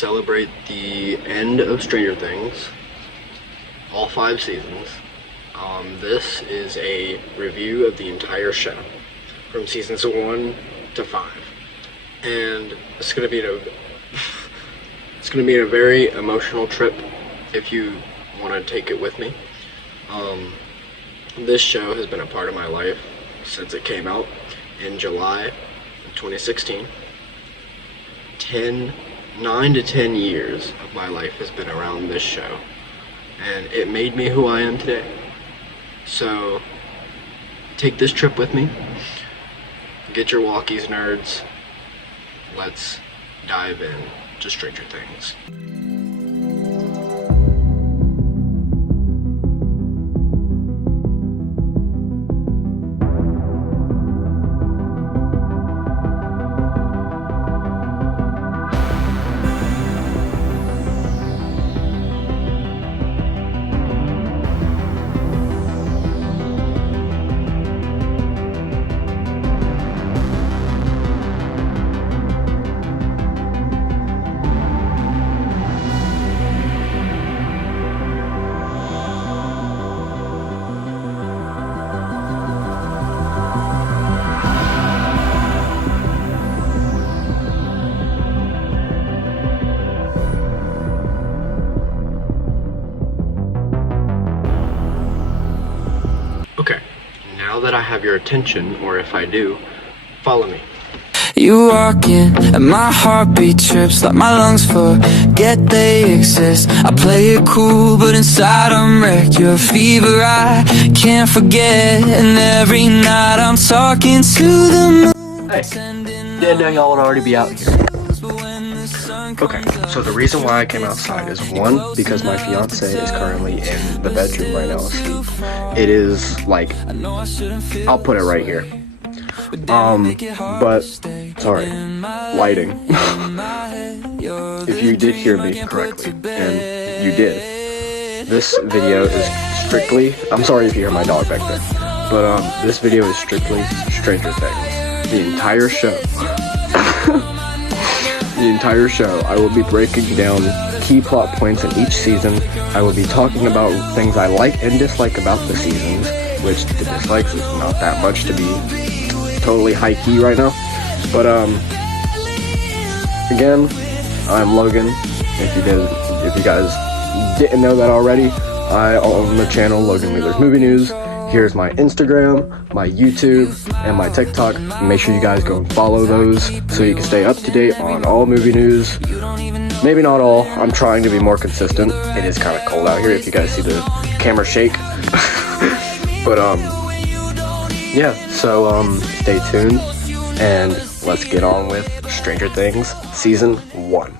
celebrate the end of Stranger Things, all 5 seasons. This is a review of the entire show, from seasons 1 to 5, and it's gonna be a very emotional trip if you want to take it with me. This show has been a part of my life since it came out in July of 2016. 9 to 10 years of my life has been around this show, and it made me who I am today. So take this trip with me. Get your walkies, nerds. Let's dive in to Stranger Things. Okay, now that I have your attention, or if I do, follow me. You walk in and my heartbeat trips like my lungs forget they exist. I play it cool but inside I'm wrecked. You're a fever I can't forget, and every night I'm talking to the moon. Hey, didn't know y'all would already be out here. Okay, so the reason why I came outside is, 1, because my fiance is currently in the bedroom right now asleep. It is like, I'll put it right here. But, sorry, lighting. If you did hear me correctly, and you did, this video is strictly, I'm sorry if you hear my dog back there, but this video is strictly Stranger Things. The entire show. The entire show, I will be breaking down key plot points in each season. I will be talking about things I like and dislike about the seasons, which the dislikes is not that much to be totally high key right now. But again, I'm Logan. If you guys didn't know that already, I own the channel Logan Wheeler's Movie News. Here's my Instagram, my YouTube, and my TikTok. Make sure you guys go and follow those so you can stay up to date on all movie news. Maybe not all. I'm trying to be more consistent. It is kind of cold out here if you guys see the camera shake. But yeah, so stay tuned and let's get on with Stranger Things Season 1.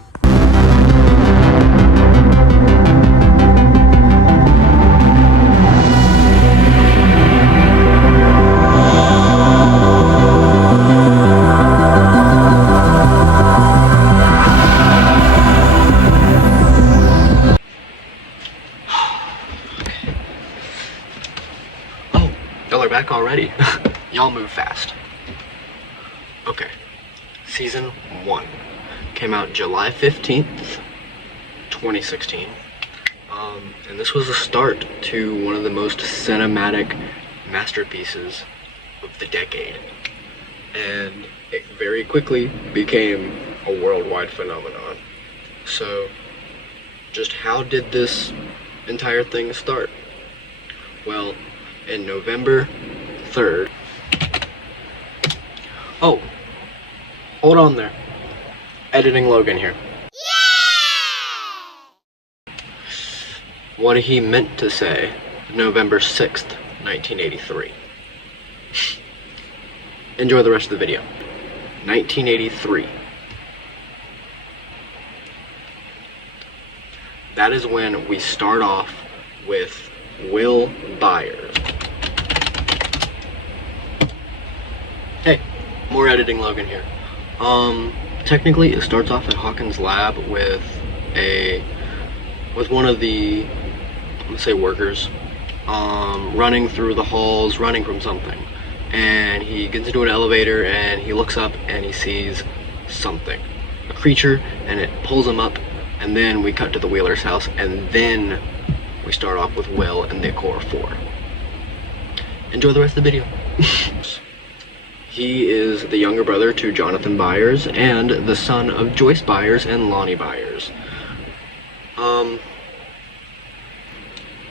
Y'all are back already. Y'all move fast. Okay, Season 1 came out July 15th, 2016. And this was the start to one of the most cinematic masterpieces of the decade. And it very quickly became a worldwide phenomenon. So, just how did this entire thing start? Well, in November 3rd. Oh, hold on there. Editing Logan here. Yeah! What he meant to say, November 6th, 1983. Enjoy the rest of the video. 1983. That is when we start off with Will Byers. Hey, more editing Logan here. Technically it starts off at Hawkins' lab with one of the, let's say, workers, running through the halls, running from something. And he gets into an elevator and he looks up and he sees something, a creature, and it pulls him up and then we cut to the Wheeler's house, and then we start off with Will and the Core 4. Enjoy the rest of the video. He is the younger brother to Jonathan Byers and the son of Joyce Byers and Lonnie Byers.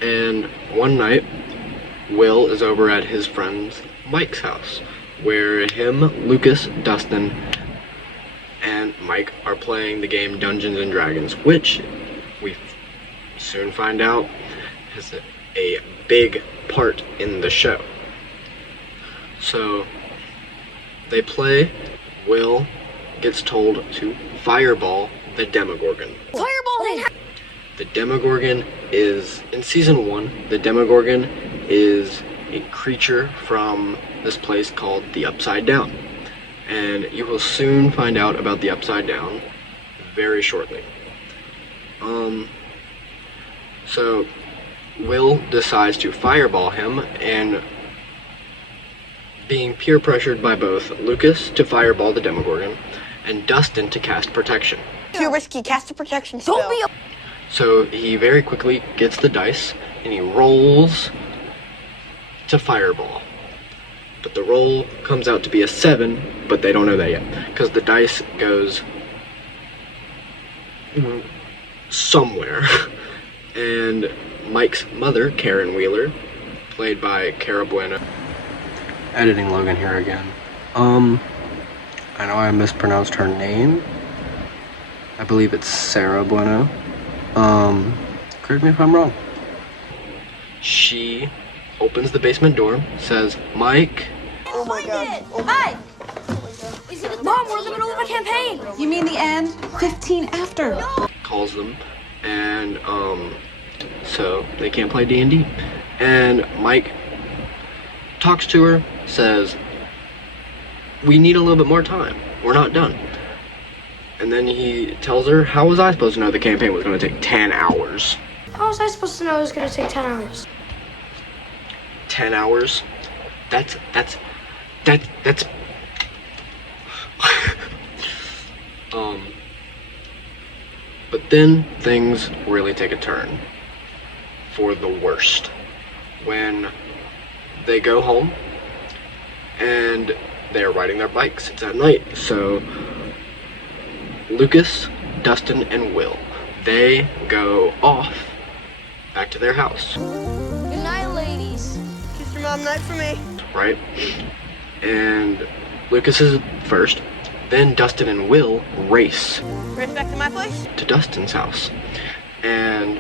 And one night, Will is over at his friend Mike's house, where him, Lucas, Dustin, and Mike are playing the game Dungeons and Dragons, which we soon find out has a big part in the show. So they play. Will gets told to fireball the Demogorgon. Fireball! The Demogorgon is, in season 1, the Demogorgon is a creature from this place called the Upside Down. And you will soon find out about the Upside Down very shortly. So Will decides to fireball him, and being peer pressured by both Lucas to fireball the Demogorgon and Dustin to cast protection. Too risky, cast a protection spell. Don't be So he very quickly gets the dice and he rolls to fireball. But the roll comes out to be a 7, but they don't know that yet, because the dice goes somewhere. And Mike's mother, Karen Wheeler, played by Cara Bueno. Editing Logan here again. I know I mispronounced her name. I believe it's Sarah Bueno. Correct me if I'm wrong. She opens the basement door, says, Mike. Oh my god. Oh my Hi! Mom, we're in the middle of a campaign! You mean the end? 15 after. Calls them, and so they can't play D&D. And Mike talks to her, says, we need a little bit more time. We're not done. And then he tells her, how was I supposed to know the campaign was going to take 10 hours? How was I supposed to know it was going to take 10 hours? 10 hours? That's but then things really take a turn for the worst when they go home and they're riding their bikes. It's at night, so Lucas, Dustin, and Will, they go off back to their house. Good night, ladies. Kiss your mom night for me. Right? And Lucas is first, then Dustin and Will race Right back to my place? to Dustin's house. And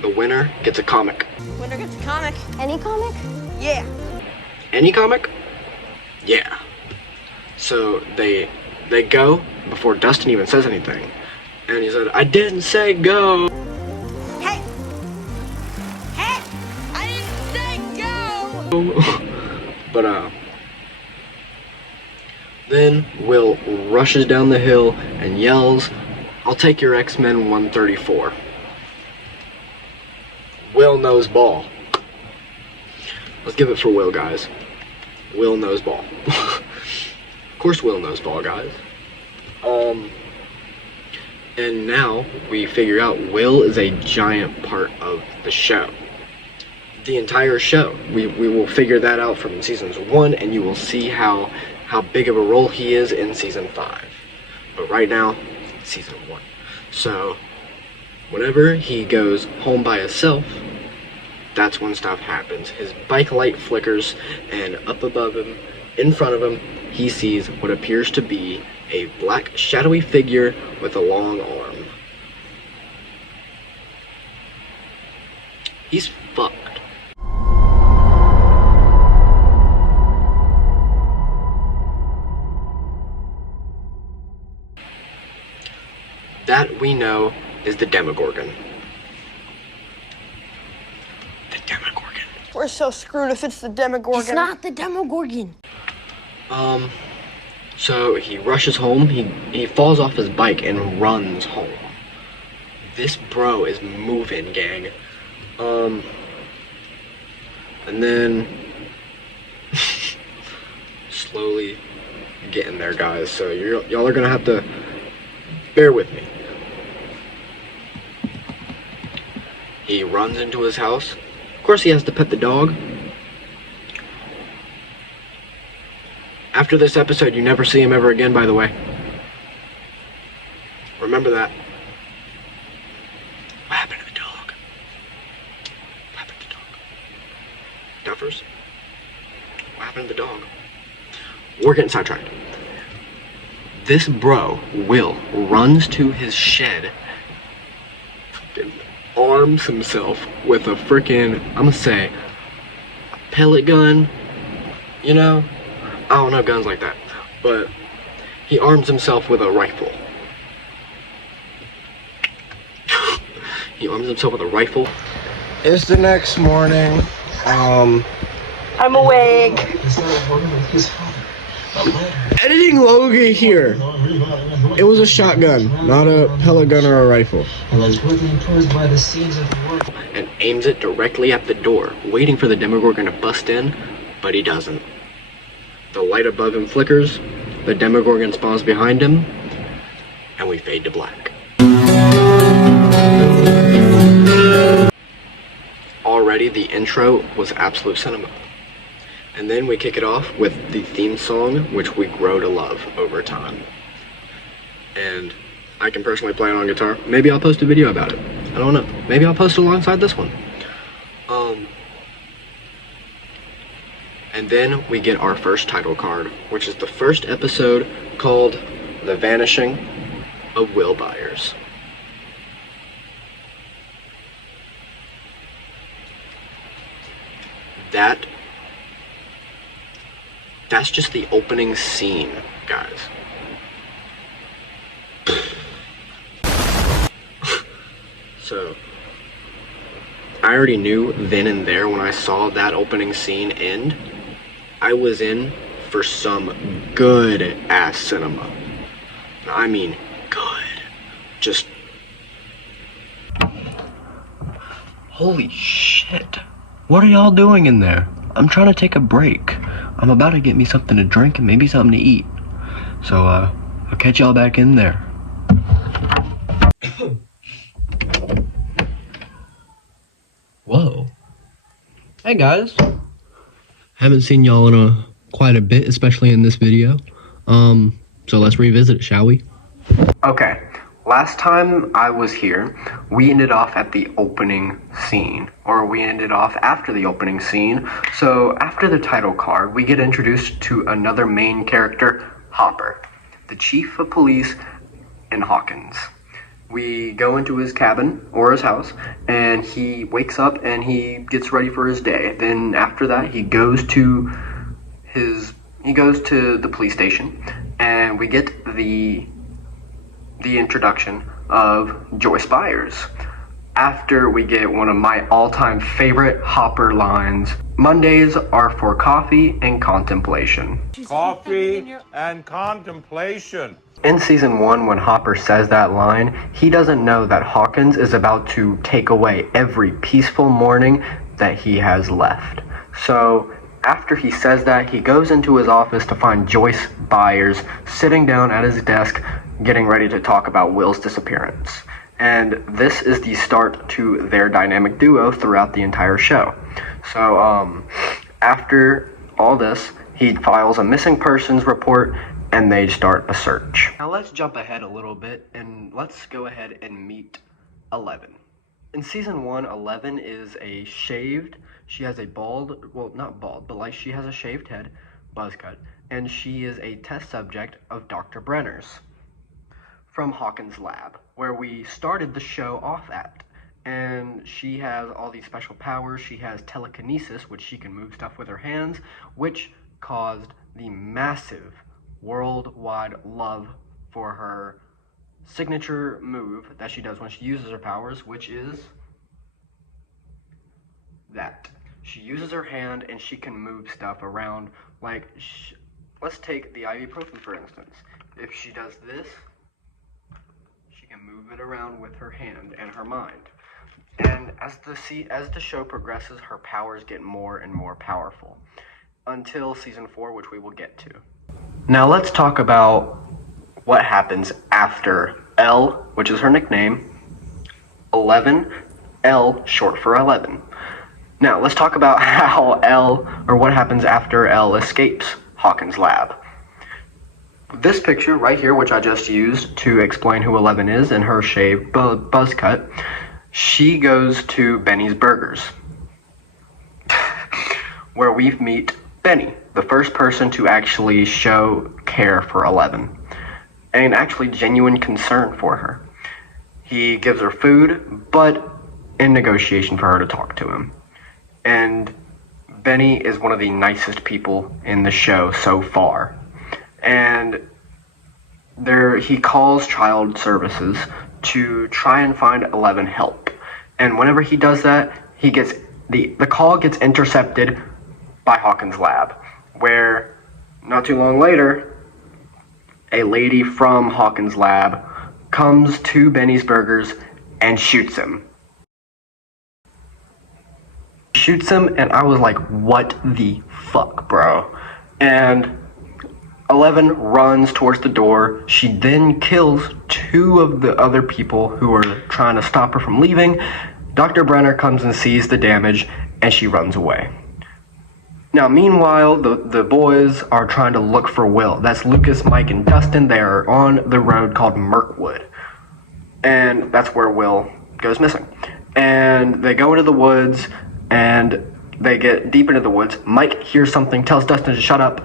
the winner gets a comic. Winner gets a comic. Any comic? Yeah. Any comic? Yeah. So they go before Dustin even says anything. And he said, I didn't say go. Hey! Hey! I didn't say go! But then Will rushes down the hill and yells, I'll take your X-Men 134. Will knows ball. Let's give it for Will, guys. Will knows ball. Of course Will knows ball, guys. And now we figure out Will is a giant part of the show. The entire show. We will figure that out from seasons 1, and you will see how big of a role he is in season 5. But right now, season 1. So, whenever he goes home by himself, that's when stuff happens. His bike light flickers, and up above him, in front of him, he sees what appears to be a black shadowy figure with a long arm. He's fucked. That we know is the Demogorgon. The Demogorgon. We're so screwed if it's the Demogorgon. It's not the Demogorgon. So he rushes home, he falls off his bike and runs home. This bro is moving, gang. And then slowly getting there, guys. So y'all are gonna have to bear with me. He runs into his house. Of course, he has to pet the dog. After this episode, you never see him ever again, by the way. Remember that. What happened to the dog? What happened to the dog? Duffers? What happened to the dog? We're getting sidetracked. This bro, Will, runs to his shed and arms himself with a freaking, I'm gonna say, a pellet gun. You know? I don't know guns like that. But he arms himself with a rifle. He arms himself with a rifle. It's the next morning. I'm awake. Editing Logan here. It was a shotgun, not a pellet gun or a rifle. And aims it directly at the door, waiting for the Demogorgon to bust in, but he doesn't. The light above him flickers, the Demogorgon spawns behind him, and we fade to black. Already the intro was absolute cinema. And then we kick it off with the theme song, which we grow to love over time. And I can personally play it on guitar. Maybe I'll post a video about it. I don't know. Maybe I'll post it alongside this one. And then we get our first title card, which is the first episode called The Vanishing of Will Byers. That's just the opening scene, guys. So, I already knew then and there when I saw that opening scene end, I was in for some good ass cinema. I mean, good. Just. Holy shit. What are y'all doing in there? I'm trying to take a break. I'm about to get me something to drink and maybe something to eat. So, I'll catch y'all back in there. Whoa. Hey guys. Haven't seen y'all in quite a bit, especially in this video. So let's revisit it, shall we? Okay. Last time I was here, we ended off at the opening scene, or we ended off after the opening scene. So after the title card, we get introduced to another main character, Hopper, the chief of police in Hawkins. We go into his cabin, or his house, and he wakes up and he gets ready for his day. Then after that, he goes to the police station, and we get the introduction of Joyce Byers. After we get one of my all-time favorite Hopper lines, Mondays are for coffee and contemplation. Coffee and contemplation. In season 1, when Hopper says that line, he doesn't know that Hawkins is about to take away every peaceful morning that he has left. So after he says that, he goes into his office to find Joyce Byers sitting down at his desk, getting ready to talk about Will's disappearance. And this is the start to their dynamic duo throughout the entire show. So after all this, he files a missing persons report and they start a search. Now let's jump ahead a little bit and let's go ahead and meet Eleven. In season 1, Eleven is a shaved, she has a bald, well not bald, but like she has a shaved head, buzz cut, and she is a test subject of Dr. Brenner's from Hawkins' lab, where we started the show off at. And she has all these special powers. She has telekinesis, which she can move stuff with her hands, which caused the massive worldwide love for her signature move that she does when she uses her powers, which is that. She uses her hand and she can move stuff around. Like, let's take the ibuprofen for instance. If she does this, she can move it around with her hand and her mind. And as the show progresses, her powers get more and more powerful until season 4, which we will get to. Now let's talk about what happens after Elle, which is her nickname, Eleven, L, short for 11. Now, let's talk about how L, or what happens after L escapes Hawkins' lab. This picture right here, which I just used to explain who 11 is in her shaved buzz cut, she goes to Benny's Burgers, where we meet Benny, the first person to actually show care for 11, and actually genuine concern for her. He gives her food, but in negotiation for her to talk to him. And Benny is one of the nicest people in the show so far. And he calls child services to try and find 11 help. And whenever he does that, he gets the call gets intercepted by Hawkins' lab, where not too long later, a lady from Hawkins' lab comes to Benny's Burgers and shoots him. And I was like, what the fuck, bro? And 11 runs towards the door. She then kills 2 of the other people who are trying to stop her from leaving. Dr. Brenner comes and sees the damage, and she runs away. Now, meanwhile, the boys are trying to look for Will. That's Lucas, Mike, and Dustin. They are on the road called Mirkwood. And that's where Will goes missing. And they go into the woods, and they get deep into the woods. Mike hears something, tells Dustin to shut up.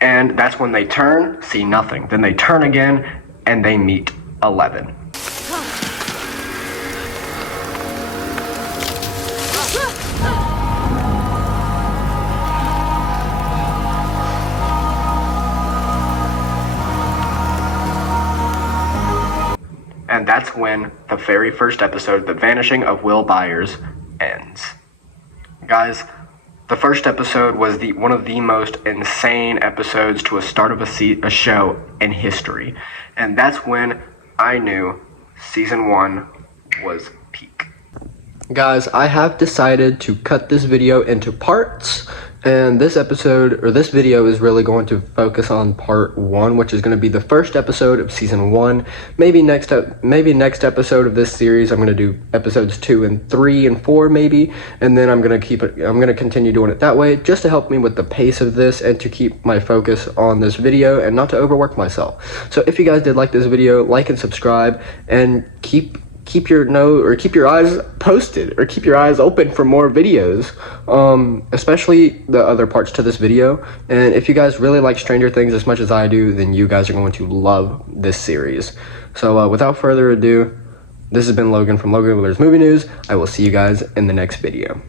And that's when they turn, see nothing. Then they turn again, and they meet 11. And that's when the very first episode, The Vanishing of Will Byers, ends. Guys, the first episode was one of the most insane episodes to a start of a show in history. And that's when I knew season 1 was peak. Guys, I have decided to cut this video into parts, and this video is really going to focus on part 1, which is going to be the first episode of season 1. Maybe next episode of this series, I'm going to do episodes 2 and 3 and 4 maybe, and then I'm going to continue doing it that way, just to help me with the pace of this and to keep my focus on this video and not to overwork myself. So if you guys did like this video, like and subscribe, and keep your eyes posted, or keep your eyes open for more videos, especially the other parts to this video. And if you guys really like Stranger Things as much as I do, then you guys are going to love this series. So without further ado, this has been Logan from Logan Wheeler's Movie News. I will see you guys in the next video.